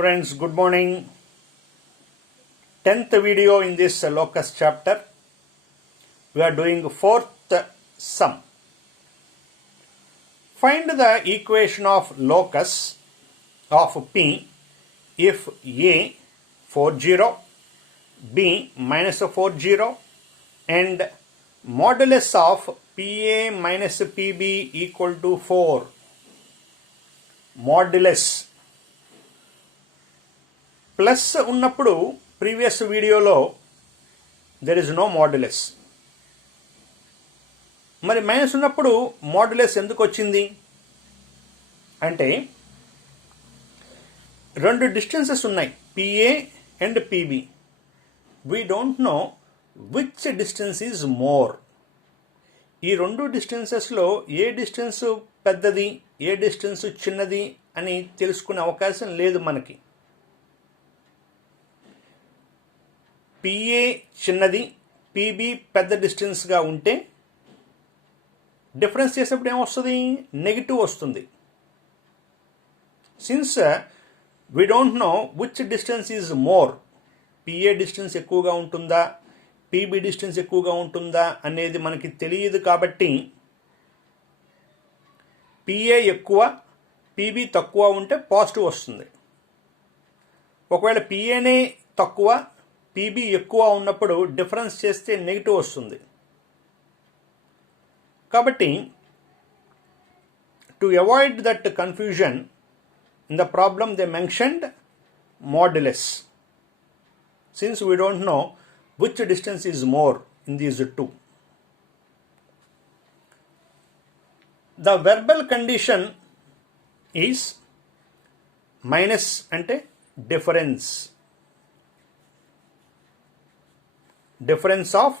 Friends, good morning. 10th video in this locus chapter. We are doing 4th sum. Find the equation of locus of P if A 40, B minus 40 and modulus of PA minus PB equal to 4. Modulus plus ఉన్నప్పుడు previous వీడియోలో there is no modulus. మరి minus ఉన్నప్పుడు modulus ఎందుకు వచ్చింది అంటే రెండు distances ఉన్నాయి, PA and PB. We don't know which distance is more. ఈ రెండు డిస్టెన్సెస్లో ఏ డిస్టెన్స్ పెద్దది, ఏ డిస్టెన్స్ చిన్నది అని తెలుసుకునే అవకాశం లేదు మనకి. పిఏ చిన్నది, పిబి పెద్ద డిస్టెన్స్గా ఉంటే డిఫరెన్స్ చేసేప్పుడు ఏమొస్తుంది? నెగిటివ్ వస్తుంది. Since we don't know which distance is more, PA distance ఎక్కువగా ఉంటుందా, పిబి డిస్టెన్స్ ఎక్కువగా ఉంటుందా అనేది మనకి తెలియదు. కాబట్టి పిఏ ఎక్కువ, పిబి తక్కువ ఉంటే పాజిటివ్ వస్తుంది. ఒకవేళ పిఏనే తక్కువ, పిబి ఎక్కువ ఉన్నప్పుడు డిఫరెన్స్ చేస్తే నెగిటివ్ వస్తుంది. కాబట్టి to avoid that confusion in the problem they mentioned modulus, since we don't know which distance is more in these two. The verbal condition is minus అంటే difference. Difference of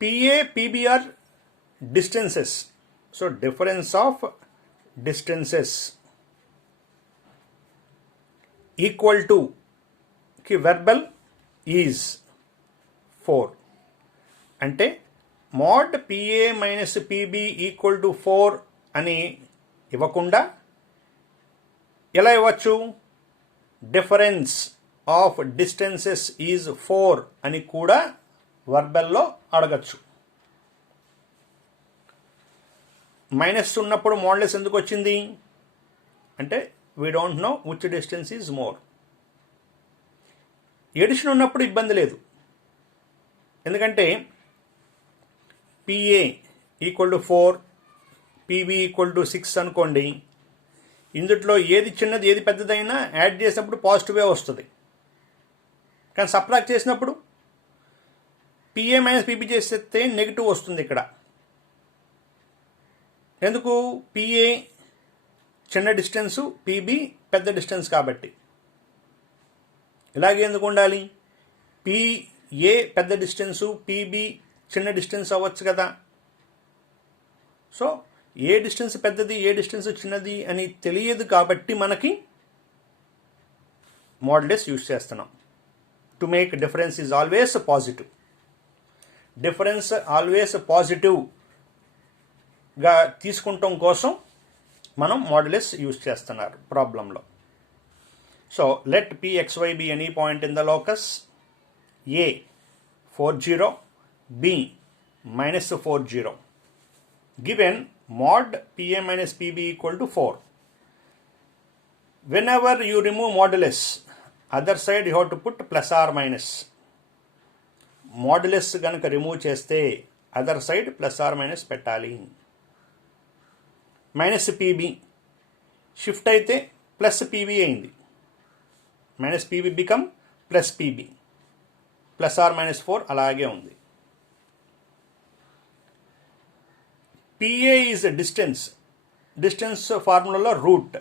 PA, PB are distances. So difference of distances equal to ki verbal is 4. అంటే mod PA minus PB equal to 4 అని ఇవ్వకుండా ఎలా ఇవ్వచ్చు? Difference of distances is 4 అని కూడా వర్బల్లో అడగచ్చు. Minus ఉన్నప్పుడు మోడ్యులస్ ఎందుకు వచ్చింది అంటే we don't know which distance is more. Addition ఉన్నప్పుడు ఇబ్బంది లేదు, ఎందుకంటే PA equal to 4, PB equal to 6 అనుకోండి. ఇందుట్లో ఏది చిన్నది ఏది పెద్దదైనా యాడ్ చేసినప్పుడు పాజిటివే వస్తుంది. కానీ సబ్ట్రాక్ట్ చేసినప్పుడు పిఏ మైనస్ పిబి చేస్తే నెగిటివ్ వస్తుంది. ఇక్కడ ఎందుకు? పిఏ చిన్న డిస్టెన్సు, పిబి పెద్ద డిస్టెన్స్ కాబట్టి. ఇలాగే ఎందుకు ఉండాలి? పిఏ పెద్ద డిస్టెన్సు, పిబి చిన్న డిస్టెన్స్ అవ్వచ్చు కదా. సో ఏ డిస్టెన్స్ పెద్దది, ఏ డిస్టెన్స్ చిన్నది అని తెలియదు కాబట్టి మనకి మాడ్యులస్ యూజ్ చేస్తున్నాం. To make difference is always positive. Difference always పాజిటివ్గా తీసుకుంటాం కోసం మనం మాడ్యులస్ యూజ్ చేస్తున్నారు ప్రాబ్లంలో. So let p x y be any point in the locus A 40, B minus 40. Given mod PA minus PB equal to 4. Whenever you remove modulus, other side you have to put plus or minus. Modulus ganaka remove cheste other side plus or minus petali. Minus PB shift aithe plus PB aindi. Minus PB become plus PB. Plus or minus 4 alage undi. PA is a distance. Distance formula root.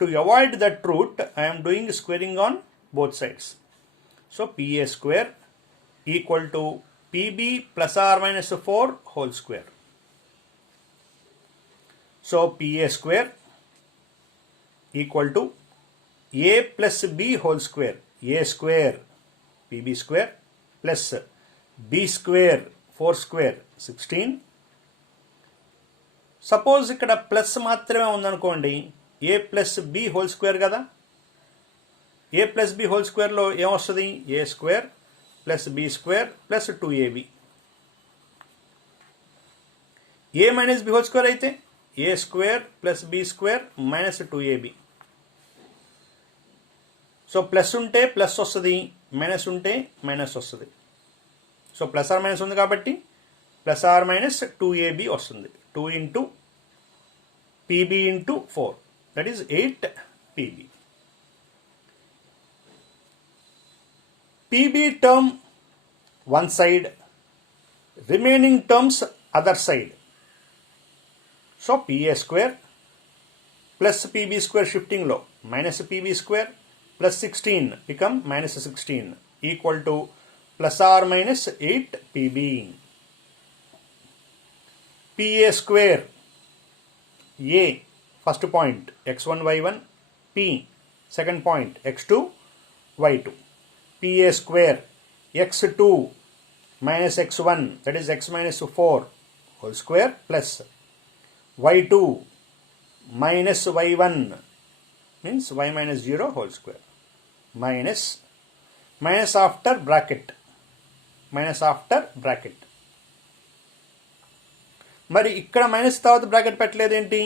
To avoid that root, I am doing squaring on both sides. So PA square equal to PB plus or minus 4 whole square. So PA square equal to A plus B whole square. A square PB square plus B square 4 square 16. Suppose ఇక్కడ plus మాత్రమే ఉందనుకోండి, A plus B whole square కదా. A plus B whole స్క్వేర్లో ఏమొస్తుంది? A square plus B square plus 2ab. A minus B whole square అయితే A square plus B square minus 2ab. So plus ఉంటే plus వస్తుంది, minus ఉంటే minus వస్తుంది. So plus or minus ఉంది కాబట్టి plus or minus 2ab వస్తుంది. 2 into pb into 4, that is 8pb. pb term one side, remaining terms other side. So pa square plus pb square షిఫ్టింగ్లో minus pb square plus 16 become minus 16 equal to plus or minus 8pb. pa square a first point x1 y1, p second point x2 y2. pa square x2 minus x1, that is x minus 4 whole square, plus y2 minus y1 means y minus 0 whole square, minus after bracket. మరి ఇక్కడ minus తర్వాత bracket పెట్టలేదేంటి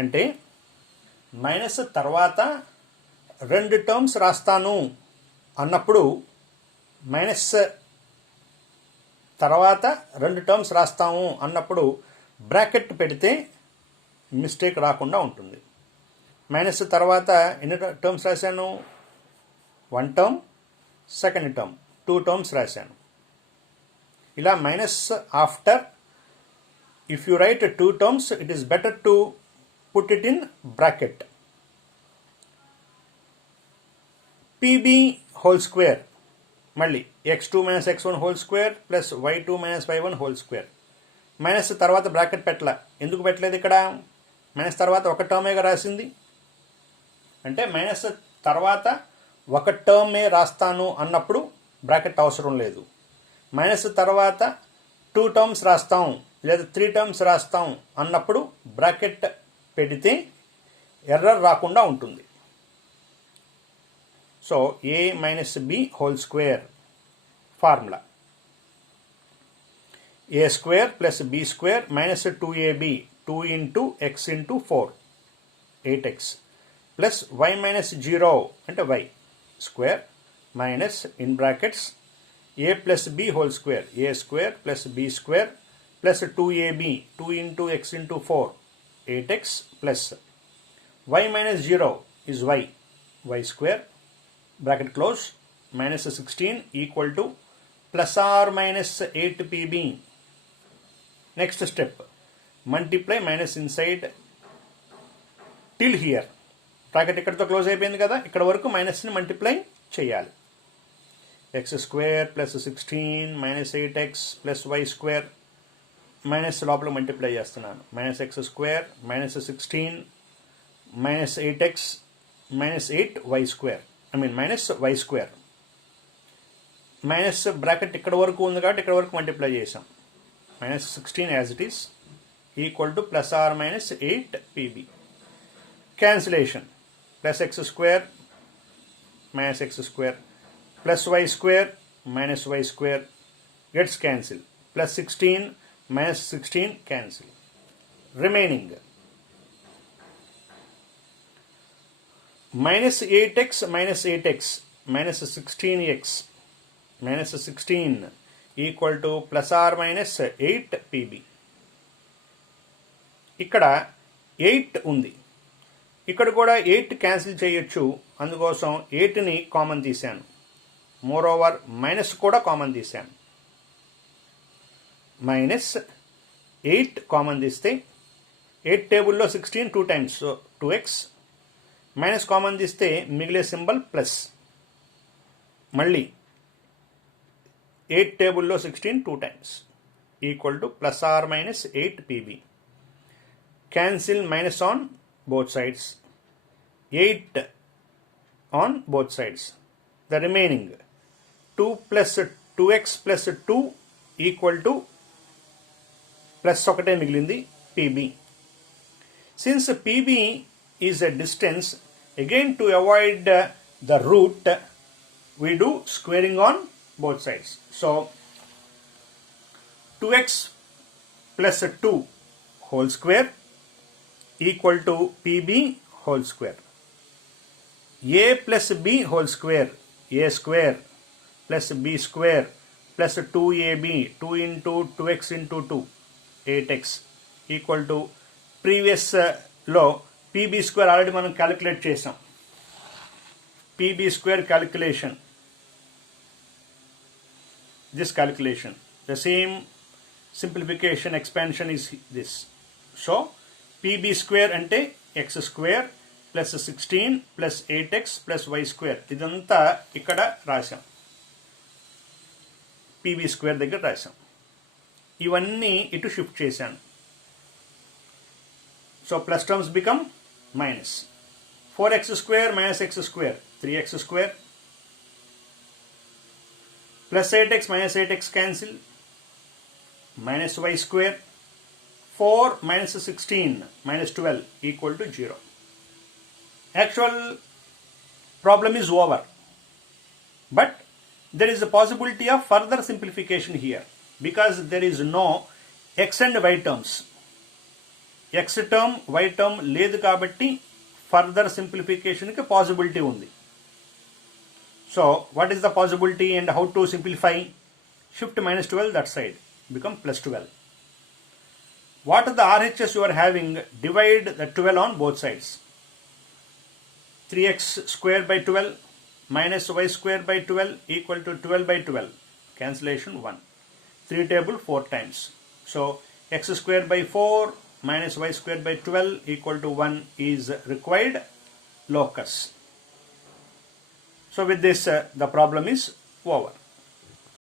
అంటే, minus తర్వాత రెండు terms రాస్తాను అన్నప్పుడు, minus తర్వాత రెండు టర్మ్స్ రాస్తాము అన్నప్పుడు బ్రాకెట్ పెడితే మిస్టేక్ రాకుండా ఉంటుంది. మైనస్ తర్వాత ఎన్ని టర్మ్స్ రాశాను? 1 టర్మ్, సెకండ్ టర్మ్ 2 టర్మ్స్ రాశాను. ఇలా minus after, if you right 2 terms, it is better to put it in bracket. pb whole square మళ్ళీ x2 minus x1 whole square plus y2 minus y1 whole square. Minus తర్వాత bracket పెట్టలా. ఎందుకు పెట్టలేదు? ఇక్కడ minus తర్వాత ఒక టర్మేగా రాసింది. అంటే మైనస్ తర్వాత ఒక టర్మే రాస్తాను అన్నప్పుడు బ్రాకెట్ అవసరం లేదు. మైనస్ తర్వాత 2 టర్మ్స్ రాస్తాం లేదా 3 టర్మ్స్ రాస్తాం అన్నప్పుడు బ్రాకెట్ పెడితే ఎర్రర్ రాకుండా ఉంటుంది. So A minus B whole square formula, A square plus B square minus 2ab, 2 into X into 4 8x, plus y minus 0 అంటే y square minus in brackets A plus B whole square, A square plus B square plus 2ab, 2 into X into 4 8x, plus y minus 0 is y square bracket close minus 16 equal to plus or minus 8pb. Next step, multiply minus inside till here. Bracket ఇక్కడితో close అయిపోయింది కదా, ఇక్కడ వరకు మైనస్ని multiply చేయాలి. X square plus 16 minus 8x plus y square, minus లోపల multiply చేస్తున్నాను. Minus x square minus 16 minus 8x minus 8y square, minus y square. Minus bracket ఇక్కడ వరకు ఉంది కాబట్టి ఇక్కడ వరకు మల్టిప్లై చేసాం. Minus 16 as it is equal to plus or minus 8pb. Cancellation, plus x square minus x square plus y square minus y square gets cancel. Plus 16 minus 16 cancel. Remaining minus 8x minus 8x minus 16x minus 16 equal to plus or minus 8pb. ఇక్కడ 8 ఉంది, ఇక్కడ కూడా 8 cancel చేయొచ్చు, అందుకోసం 8ని common తీశాను. More over minus కూడా common తీశాను. Minus 8 common తీస్తే 8 టేబుల్లో 16 2 times, so 2x. Minus common తీస్తే మిగిలే సింబల్ ప్లస్. మళ్ళీ 8 టేబుల్లో 16 2 times equal to plus or minus 8pb. Cancel minus on both sides, 8 on both sides. The remaining 2 plus 2x plus 2 equal to plus ఒకటే మిగిలింది pb. Since pb is a distance, again to avoid the root, we do squaring on both sides. So 2x plus 2 whole square equal to pb whole square. A plus b whole square, a square plus b square plus 2ab, 2 into 2x into 2, 8x equal to previous లో pb square already మనం calculate చేసాం. pb square calculation, this calculation, the same simplification expansion is this. So pb square అంటే x square plus 16 plus 8x plus y square, ఇదంతా ఇక్కడ రాసాం, pb square దగ్గర రాసాం. ఇవన్నీ ఇటు షిఫ్ట్ చేశాను. So plus terms become minus. 4x square minus x square, 3x square plus 8x minus 8x cancel, minus y square. 4 minus 16 minus 12 equal to 0. Actual problem is over, but there is a possibility of further simplification here because there is no x and y terms. X term, y term లేదు కాబట్టి further simplification కి possibility ఉంది. So what is the possibility and how to simplify? Shift minus 12 that side, become plus 12. What are the RHS you are having? Divide the 12 on both sides. 3x square by 12 minus y square by 12 equal to 12 by 12. Cancellation 1. 3 table 4 times. So x square by 4 minus y square by 12 equal to 1 is required locus. So with this the problem is over.